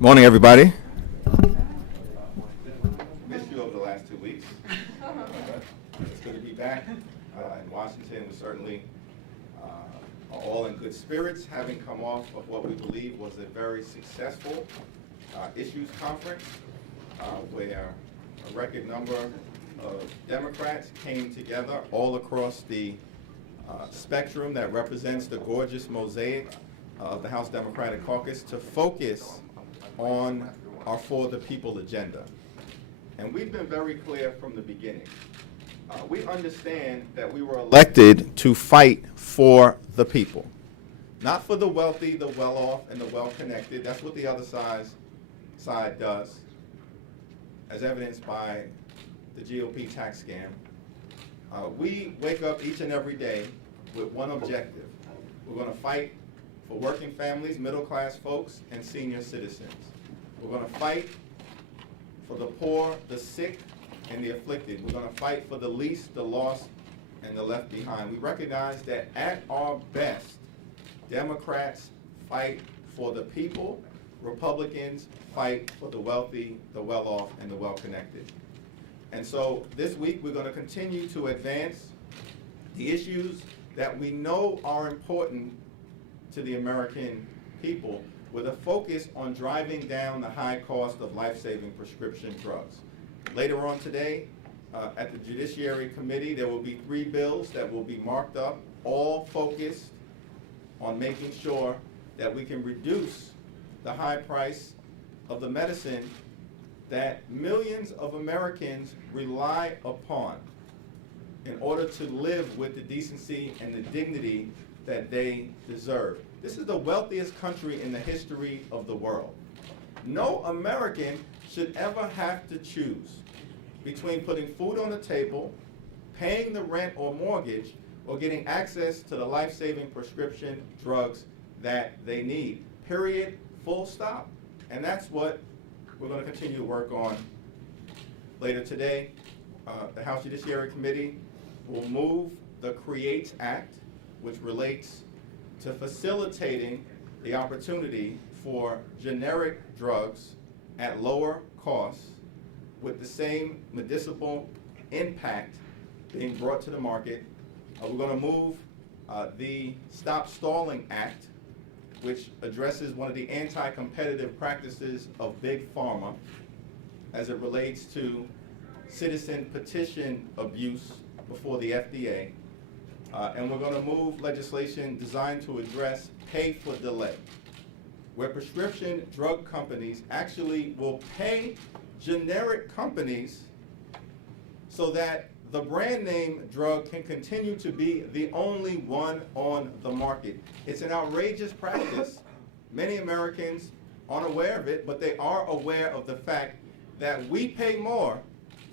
Morning, everybody. Missed you over the last 2 weeks. It's good to be back in Washington. We certainly are all in good spirits, having come off of what we believe was a very successful issues conference where a record number of Democrats came together all across the spectrum that represents the gorgeous mosaic of the House Democratic Caucus to focus on our For the People agenda. And we've been very clear from the beginning. We understand that we were elected to fight for the people, not for the wealthy, the well-off, and the well-connected. That's what the other side does, as evidenced by the GOP tax scam. We wake up each and every day with one objective. We're going to fight for working families, middle-class folks, and senior citizens. We're going to fight for the poor, the sick, and the afflicted. We're going to fight for the least, the lost, and the left behind. We recognize that at our best, Democrats fight for the people, Republicans fight for the wealthy, the well-off, and the well-connected. And so this week, we're going to continue to advance the issues that we know are important to the American people, with a focus on driving down the high cost of life-saving prescription drugs. Later on today, at the Judiciary Committee, there will be 3 bills that will be marked up, all focused on making sure that we can reduce the high price of the medicine that millions of Americans rely upon in order to live with the decency and the dignity that they deserve. This is the wealthiest country in the history of the world. No American should ever have to choose between putting food on the table, paying the rent or mortgage, or getting access to the life-saving prescription drugs that they need. Period, full stop. And that's what we're going to continue to work on later today. The House Judiciary Committee will move the CREATES Act, which relates to facilitating the opportunity for generic drugs at lower costs with the same medicinal impact being brought to the market. We're going to move the Stop Stalling Act, which addresses one of the anti-competitive practices of Big Pharma as it relates to citizen petition abuse before the FDA. And we're going to move legislation designed to address pay for delay, where prescription drug companies actually will pay generic companies so that the brand name drug can continue to be the only one on the market. It's an outrageous practice. Many Americans aren't aware of it, but they are aware of the fact that we pay more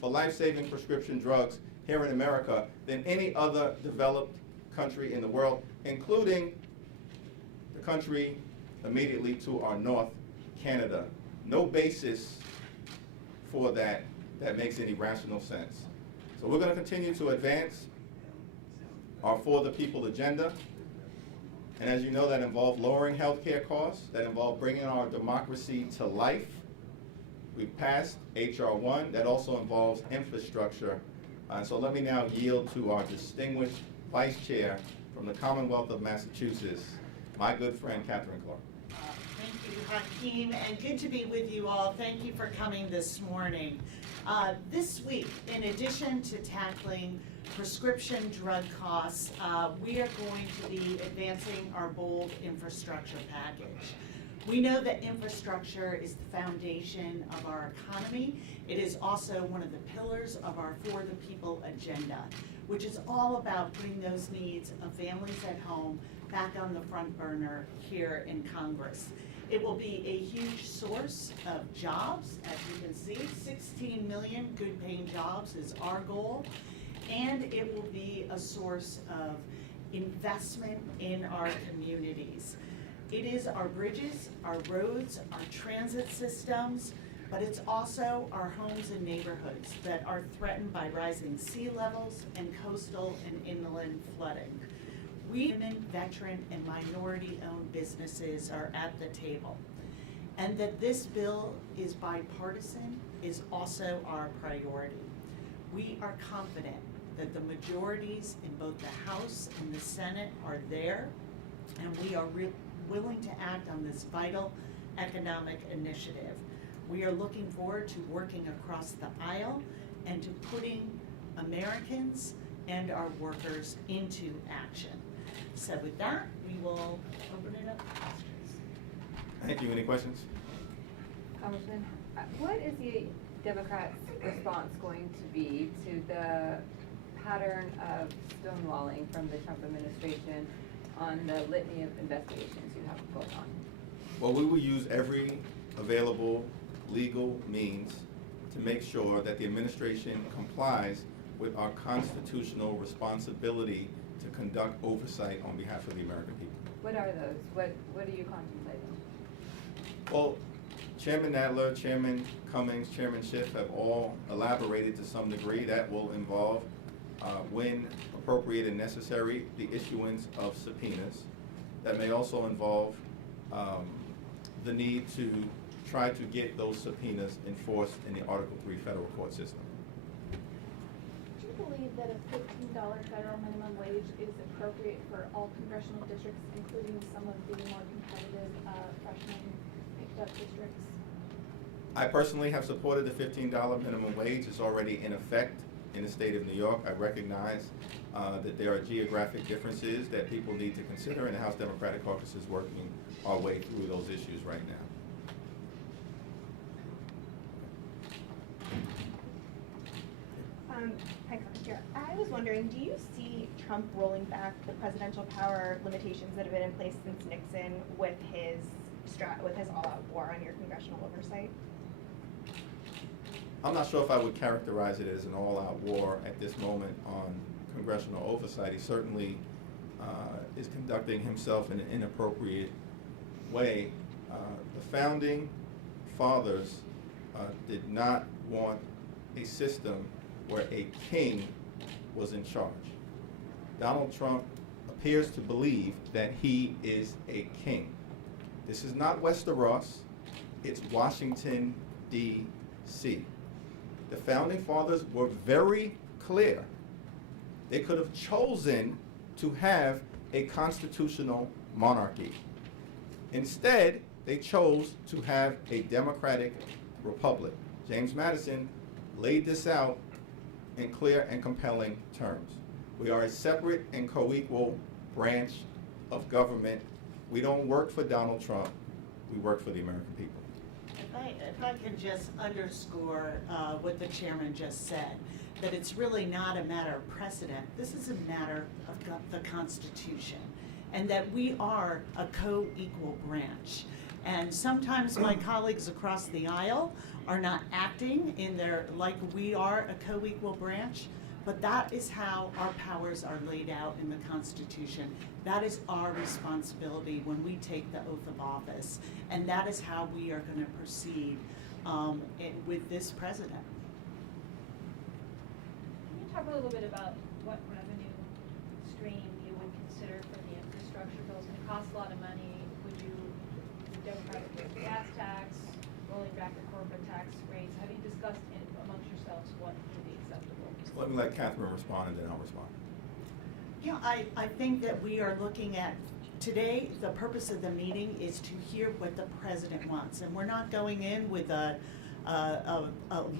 for life-saving prescription drugs here in America than any other developed country in the world, including the country immediately to our north, Canada. No basis for that makes any rational sense. So we're going to continue to advance our For the People agenda. And as you know, that involves lowering healthcare costs, that involves bringing our democracy to life. We've passed H.R. 1. That also involves infrastructure. So let me now yield to our distinguished Vice Chair from the Commonwealth of Massachusetts, my good friend, Catherine Clark. Thank you, Hakeem, and good to be with you all. Thank you for coming this morning. This week, in addition to tackling prescription drug costs, we are going to be advancing our bold infrastructure package. We know that infrastructure is the foundation of our economy. It is also one of the pillars of our For the People agenda, which is all about putting those needs of families at home back on the front burner here in Congress. It will be a huge source of jobs. As you can see, 16 million good-paying jobs is our goal, and it will be a source of investment in our communities. It is our bridges, our roads, our transit systems, but it's also our homes and neighborhoods that are threatened by rising sea levels and coastal and inland flooding. We, women, veteran, and minority-owned businesses are at the table. And that this bill is bipartisan is also our priority. We are confident that the majorities in both the House and the Senate are there, and we are willing to act on this vital economic initiative. We are looking forward to working across the aisle and to putting Americans and our workers into action. So with that, we will open it up to questions. Thank you. Any questions? Congressman, what is the Democrats' response going to be to the pattern of stonewalling from the Trump administration on the litany of investigations you have going on? Well, we will use every available legal means to make sure that the administration complies with our constitutional responsibility to conduct oversight on behalf of the American people. What are those? What are you contemplating? Well, Chairman Nadler, Chairman Cummings, Chairman Schiff have all elaborated to some degree. That will involve, when appropriate and necessary, the issuance of subpoenas. That may also involve the need to try to get those subpoenas enforced in the Article III federal court system. Do you believe that a $15 federal minimum wage is appropriate for all congressional districts, including some of the more competitive freshman picked-up districts? I personally have supported the $15 minimum wage. It's already in effect in the state of New York. I recognize that there are geographic differences that people need to consider, and the House Democratic Caucus is working our way through those issues right now. Hi, Congressman. I was wondering, do you see Trump rolling back the presidential power limitations that have been in place since Nixon with his all-out war on your congressional oversight? I'm not sure if I would characterize it as an all-out war at this moment on congressional oversight. He certainly is conducting himself in an inappropriate way. The founding fathers did not want a system where a king was in charge. Donald Trump appears to believe that he is a king. This is not Westeros, it's Washington, D.C. The founding fathers were very clear. They could have chosen to have a constitutional monarchy. Instead, they chose to have a democratic republic. James Madison laid this out in clear and compelling terms. We are a separate and co-equal branch of government. We don't work for Donald Trump, we work for the American people. If I can just underscore what the chairman just said, that it's really not a matter of precedent. This is a matter of the Constitution, and that we are a co-equal branch. And sometimes my colleagues across the aisle are not acting in their, like we are a co-equal branch, but that is how our powers are laid out in the Constitution. That is our responsibility when we take the oath of office, and that is how we are going to proceed with this president. Can you talk a little bit about what revenue stream you would consider for the infrastructure bill? It's going to cost a lot of money. Would you, the Democratic raise the gas tax, rolling back the corporate tax rates? Have you discussed amongst yourselves what would be acceptable? Let me let Catherine respond and then I'll respond. Yeah, I think that we are looking at, today, the purpose of the meeting is to hear what the president wants. And we're not going in with a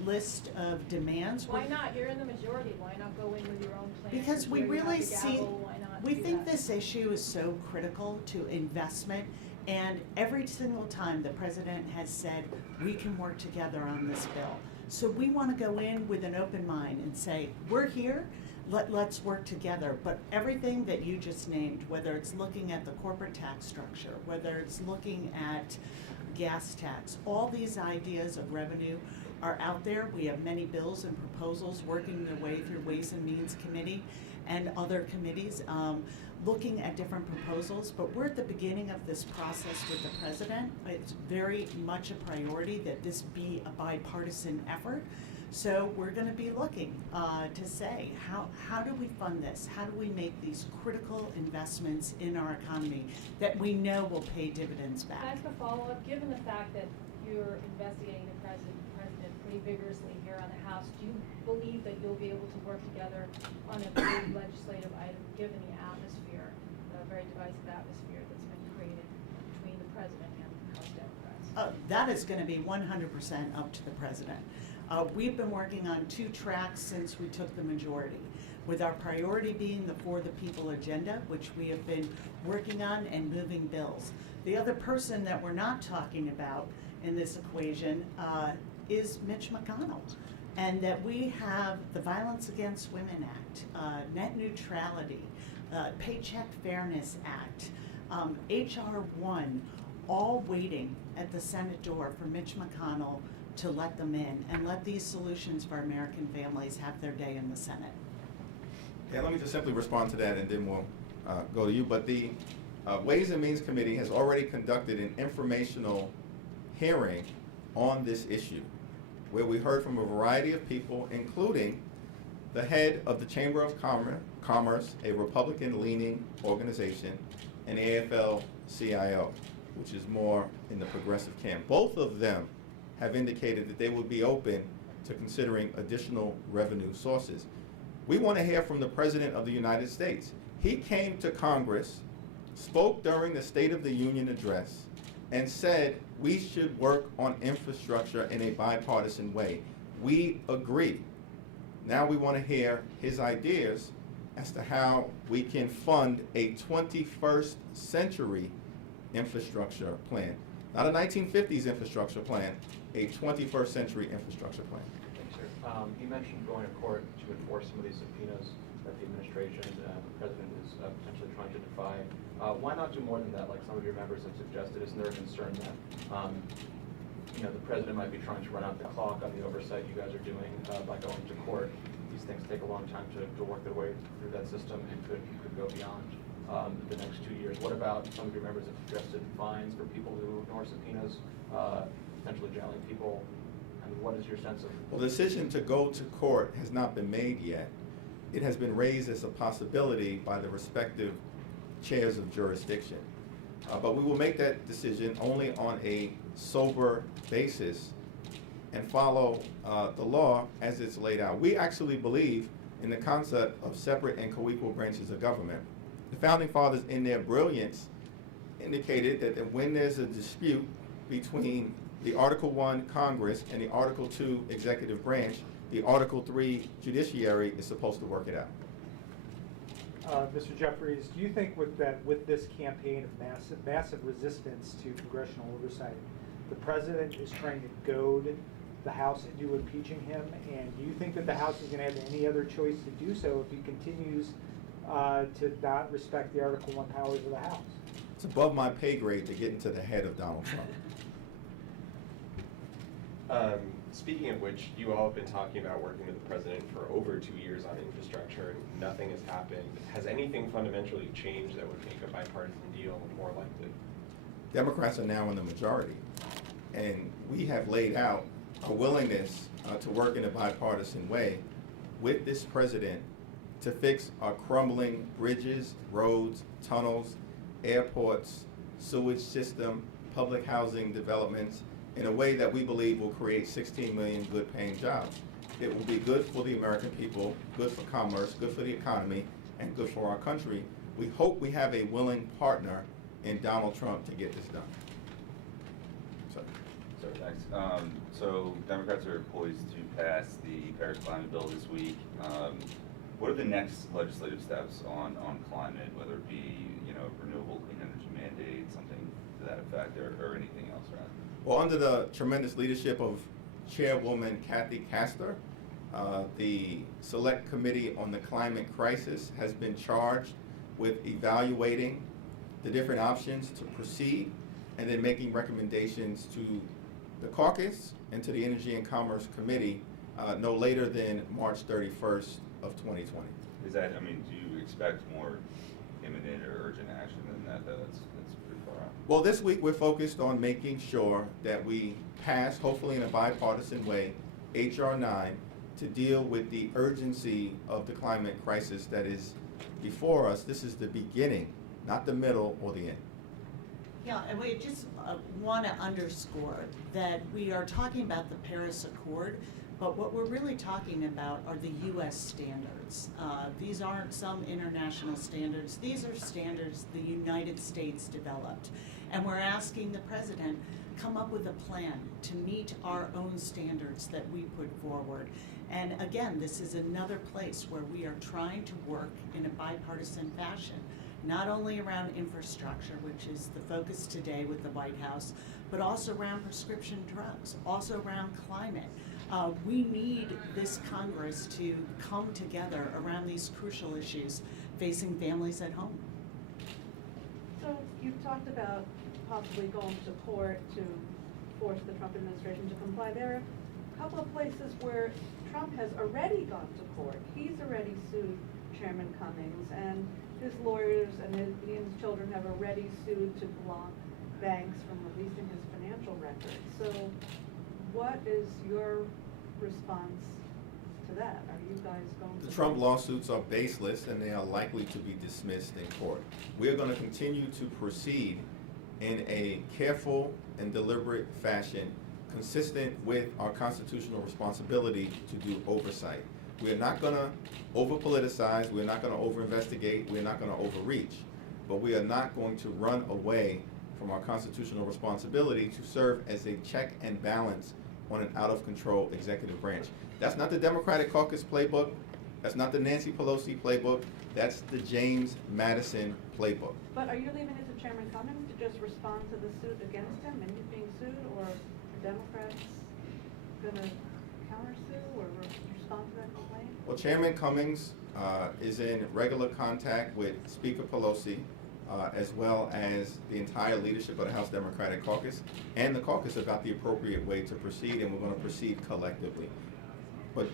list of demands. Why not? You're in the majority. Why not go in with your own plan? Because we Where you have really the see, gavel, why not we do think that? this issue is so critical to investment. And every single time the president has said, we can work together on this bill. So we want to go in with an open mind and say, we're here, let's work together. But everything that you just named, whether it's looking at the corporate tax structure, whether it's looking at gas tax, all these ideas of revenue are out there. We have many bills and proposals working their way through Ways and Means Committee and other committees, looking at different proposals, but we're at the beginning of this process with the president. It's very much a priority that this be a bipartisan effort. So we're going to be looking to say, how do we fund this? How do we make these critical investments in our economy that we know will pay dividends Can I back? ask a follow-up? Given the fact that you're investigating the president pretty vigorously here on the House, do you believe that you'll be able to work together on a big legislative item, given the atmosphere, the very divisive atmosphere that's been created between the president and the House Democrats? That is going to be 100% up to the president. We've been working on 2 tracks since we took the majority, with our priority being the For the People agenda, which we have been working on and moving bills. The other person that we're not talking about in this equation is Mitch McConnell, and that we have the Violence Against Women Act, net neutrality, Paycheck Fairness Act, HR 1, all waiting at the Senate door for Mitch McConnell to let them in and let these solutions for American families have their day in the Senate. Yeah, let me just simply respond to that and then we'll go to you. But the Ways and Means Committee has already conducted an informational hearing on this issue, where we heard from a variety of people, including the head of the Chamber of Commerce, a Republican-leaning organization, and AFL-CIO, which is more in the progressive camp. Both of them have indicated that they would be open to considering additional revenue sources. We want to hear from the President of the United States. He came to Congress, spoke during the State of the Union address, and said we should work on infrastructure in a bipartisan way. We agree. Now we want to hear his ideas as to how we can fund a 21st century infrastructure plan. Not a 1950s infrastructure plan, a 21st century infrastructure plan. Thanks, sir. You mentioned going to court to enforce some of these subpoenas that the administration and the president is potentially trying to defy. Why not do more than that, like some of your members have suggested? Isn't there a concern that the president might be trying to run out the clock on the oversight you guys are doing by going to court? These things take a long time to work their way through that system and could go beyond the next 2 years. What about some of your members have suggested fines for people who ignore subpoenas, potentially jailing people? I mean, what is your sense of? Well, the decision to go to court has not been made yet. It has been raised as a possibility by the respective chairs of jurisdiction. But we will make that decision only on a sober basis and follow the law as it's laid out. We actually believe in the concept of separate and co-equal branches of government. The Founding Fathers, in their brilliance, indicated that when there's a dispute between the Article I Congress and the Article II Executive Branch, the Article III Judiciary is supposed to work it out. Mr. Jeffries, do you think with this campaign of massive resistance to congressional oversight, the president is trying to goad the House into impeaching him? And do you think that the House is going to have any other choice to do so if he continues to not respect the Article I powers of the House? It's above my pay grade to get into the head of Donald Trump. Speaking of which, you all have been talking about working with the president for over 2 years on infrastructure, and nothing has happened. Has anything fundamentally changed that would make a bipartisan deal more likely? Democrats are now in the majority, and we have laid out a willingness to work in a bipartisan way with this president to fix our crumbling bridges, roads, tunnels, airports, sewage system, public housing developments, in a way that we believe will create 16 million good-paying jobs. It will be good for the American people, good for commerce, good for the economy, and good for our country. We hope we have a willing partner in Donald Trump to get this done. So thanks. So Democrats are poised to pass the Paris Climate Bill this week. What are the next legislative steps on climate, whether it be renewable clean energy mandate, something to that effect, or anything else, rather? Well, under the tremendous leadership of Chairwoman Kathy Castor, the Select Committee on the Climate Crisis has been charged with evaluating the different options to proceed and then making recommendations to the caucus and to the Energy and Commerce Committee no later than March 31st of 2020. Is that, do you expect more imminent or urgent action than that? That's pretty far out. Well, this week we're focused on making sure that we pass, hopefully in a bipartisan way, HR 9 to deal with the urgency of the climate crisis that is before us. This is the beginning, not the middle or the end. Yeah, and we just want to underscore that we are talking about the Paris Accord, but what we're really talking about are the U.S. standards. These aren't some international standards. These are standards the United States developed. And we're asking the president, come up with a plan to meet our own standards that we put forward. And again, this is another place where we are trying to work in a bipartisan fashion, not only around infrastructure, which is the focus today with the White House, but also around prescription drugs, also around climate. We need this Congress to come together around these crucial issues facing families at home. So you've talked about possibly going to court to force the Trump administration to comply. There are a couple of places where Trump has already gone to court. He's already sued Chairman Cummings, and his lawyers and his children have already sued to block banks from releasing his financial records. So what is your response to that? Are you guys going to... The Trump lawsuits are baseless and they are likely to be dismissed in court. We are going to continue to proceed in a careful and deliberate fashion consistent with our constitutional responsibility to do oversight. We are not going to over-politicize, we're not going to over-investigate, we're not going to overreach, but we are not going to run away from our constitutional responsibility to serve as a check and balance on an out-of-control executive branch. That's not the Democratic caucus playbook, that's not the Nancy Pelosi playbook, that's the James Madison playbook. But are you leaving it to Chairman Cummings to just respond to the suit against him and he's being sued, or are Democrats going to countersue or respond to that complaint? Well, Chairman Cummings is in regular contact with Speaker Pelosi, as well as the entire leadership of the House Democratic Caucus and the caucus about the appropriate way to proceed, and we're going to proceed collectively. But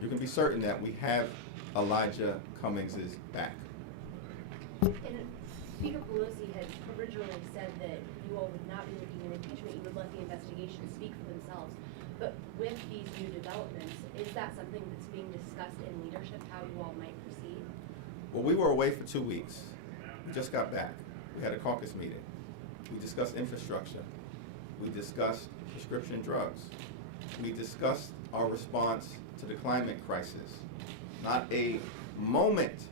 you can be certain that we have Elijah Cummings' back. And Speaker Pelosi had originally said that you all would not be looking at impeachment, you would let the investigation speak for themselves. But with these new developments, is that something that's being discussed in leadership, how you all might proceed? Well, we were away for 2 weeks. We just got back. We had a caucus meeting. We discussed infrastructure. We discussed prescription drugs. We discussed our response to the climate crisis. Not a moment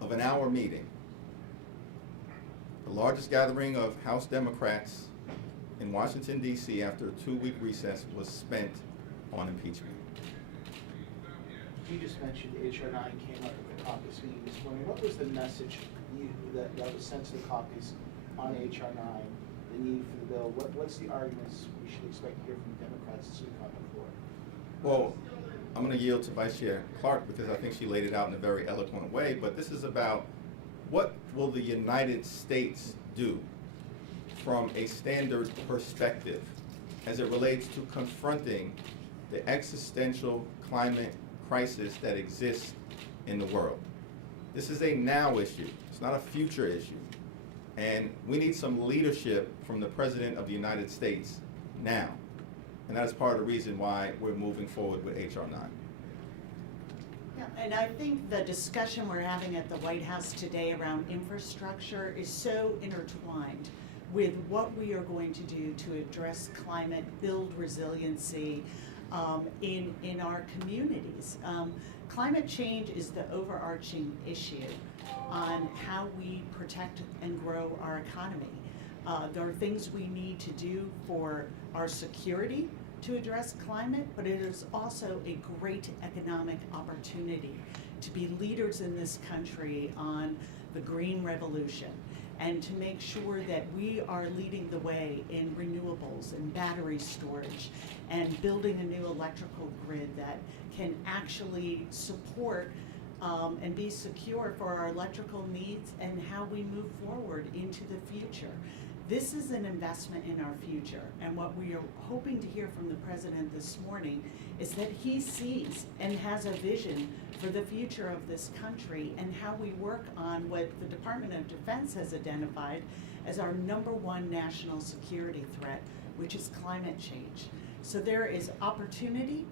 of an hour meeting. The largest gathering of House Democrats in Washington, D.C. after a 2-week recess was spent on impeachment. You just mentioned H.R. 9 came up at the caucus meeting this morning. What was the message that was sent to the caucus on H.R. 9, the need for the bill? What's the arguments we should expect to hear from Democrats this week on the floor? Well, I'm going to yield to Vice Chair Clark because I think she laid it out in a very eloquent way, but this is about what will the United States do from a standard perspective as it relates to confronting the existential climate crisis that exists in the world. This is a now issue. It's not a future issue. And we need some leadership from the President of the United States now. And that is part of the reason why we're moving forward with H.R. 9. Yeah, and I think the discussion we're having at the White House today around infrastructure is so intertwined with what we are going to do to address climate, build resiliency in our communities. Climate change is the overarching issue on how we protect and grow our economy. There are things we need to do for our security to address climate, but it is also a great economic opportunity to be leaders in this country on the green revolution and to make sure that we are leading the way in renewables and battery storage and building a new electrical grid that can actually support and be secure for our electrical needs and how we move forward into the future. This is an investment in our future, and what we are hoping to hear from the President this morning is that he sees and has a vision for the future of this country and how we work on what the Department of Defense has identified as our #1 national security threat, which is climate change. So there is opportunity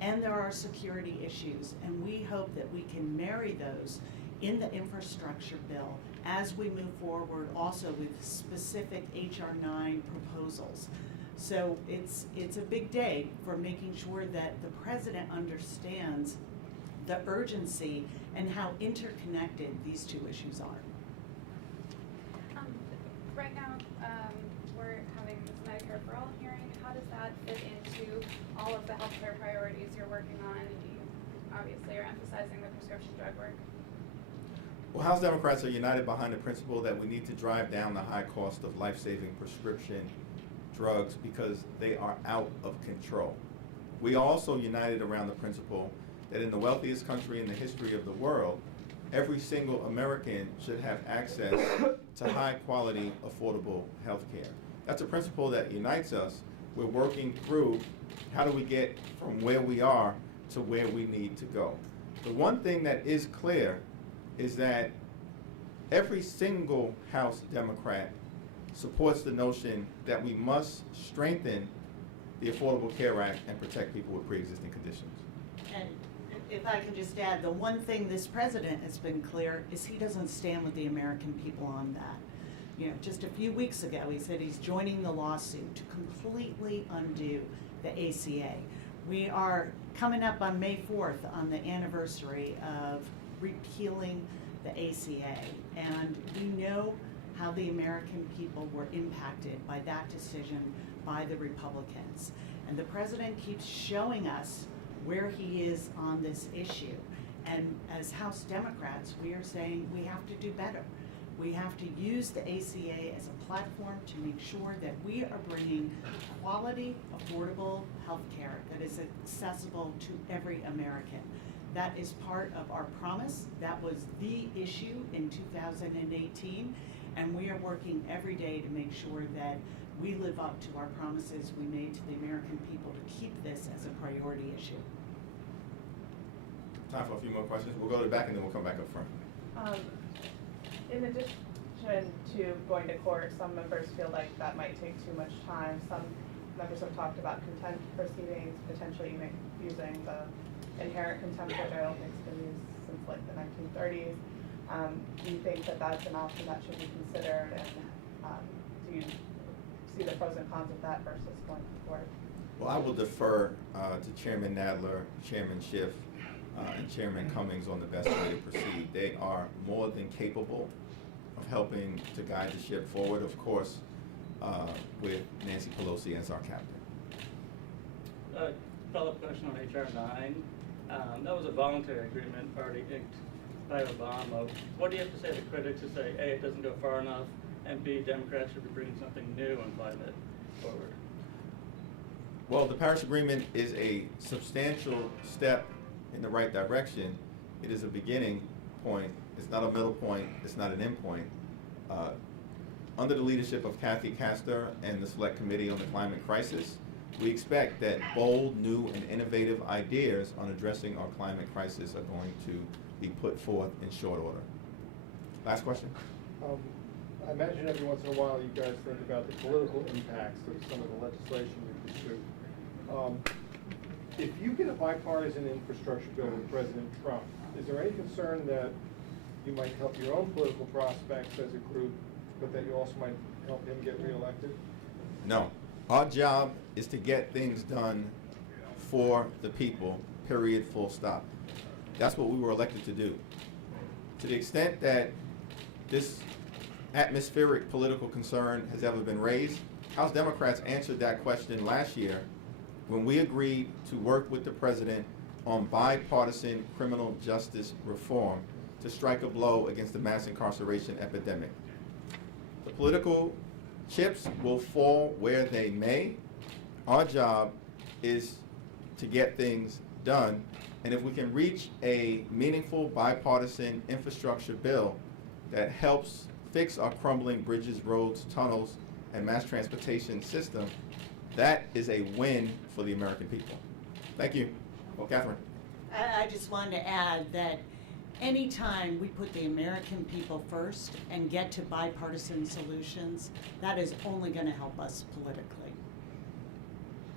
and there are security issues, and we hope that we can marry those in the infrastructure bill as we move forward also with specific HR 9 proposals. So it's a big day for making sure that the president understands the urgency and how interconnected these two issues are. Right now, we're having this Medicare for All hearing. How does that fit into all of the healthcare priorities you're working on? You obviously are emphasizing the prescription drug work. Well, House Democrats are united behind the principle that we need to drive down the high cost of life-saving prescription drugs because they are out of control. We are also united around the principle that in the wealthiest country in the history of the world, every single American should have access to high-quality, affordable health care. That's a principle that unites us. We're working through how do we get from where we are to where we need to go. The one thing that is clear is that every single House Democrat supports the notion that we must strengthen the Affordable Care Act and protect people with pre-existing conditions. And if I can just add, the one thing this president has been clear is he doesn't stand with the American people on that. You know, just a few weeks ago, he said he's joining the lawsuit to completely undo the ACA. We are coming up on May 4th on the anniversary of repealing the ACA, and we know how the American people were impacted by that decision by the Republicans. And the president keeps showing us where he is on this issue. And as House Democrats, we are saying we have to do better. We have to use the ACA as a platform to make sure that we are bringing quality, affordable health care that is accessible to every American. That is part of our promise. That was the issue in 2018, and we are working every day to make sure that we live up to our promises we made to the American people to keep this as a priority issue. Time for a few more questions. We'll go to the back and then we'll come back up front. In addition to going to court, some members feel like that might take too much time. Some members have talked about contempt proceedings, potentially using the inherent contempt, which I don't think has been used since like the 1930s. Do you think that that's an option that should be considered, and do you see the pros and cons of that versus going to court? Well, I will defer to Chairman Nadler, Chairman Schiff, and Chairman Cummings on the best way to proceed. They are more than capable of helping to guide the ship forward, of course, with Nancy Pelosi as our captain. Follow-up question on HR 9. That was a voluntary agreement already inked by Obama. What do you have to say to critics who say, A, it doesn't go far enough, and B, Democrats should be bringing something new on climate forward? Well, the Paris Agreement is a substantial step in the right direction. It is a beginning point. It's not a middle point. It's not an end point. Under the leadership of Kathy Castor and the Select Committee on the Climate Crisis, we expect that bold, new, and innovative ideas on addressing our climate crisis are going to be put forth in short order. Last question. I imagine every once in a while you guys think about the political impacts of some of the legislation you pursue. If you get a bipartisan infrastructure bill with President Trump, is there any concern that you might help your own political prospects as a group, but that you also might help him get reelected? No. Our job is to get things done for the people, period, full stop. That's what we were elected to do. To the extent that this atmospheric political concern has ever been raised, House Democrats answered that question last year when we agreed to work with the president on bipartisan criminal justice reform to strike a blow against the mass incarceration epidemic. The political chips will fall where they may. Our job is to get things done, and if we can reach a meaningful bipartisan infrastructure bill that helps fix our crumbling bridges, roads, tunnels, and mass transportation system, that is a win for the American people. Thank you. Well, Catherine. I just wanted to add that anytime we put the American people first and get to bipartisan solutions, that is only going to help us politically.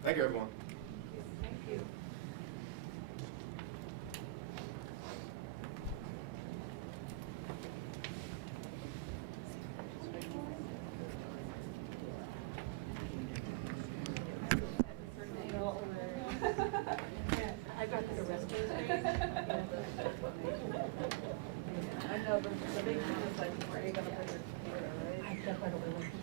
Thank you, everyone. Thank you. the big thing is like, where are you gonna put your computer, right?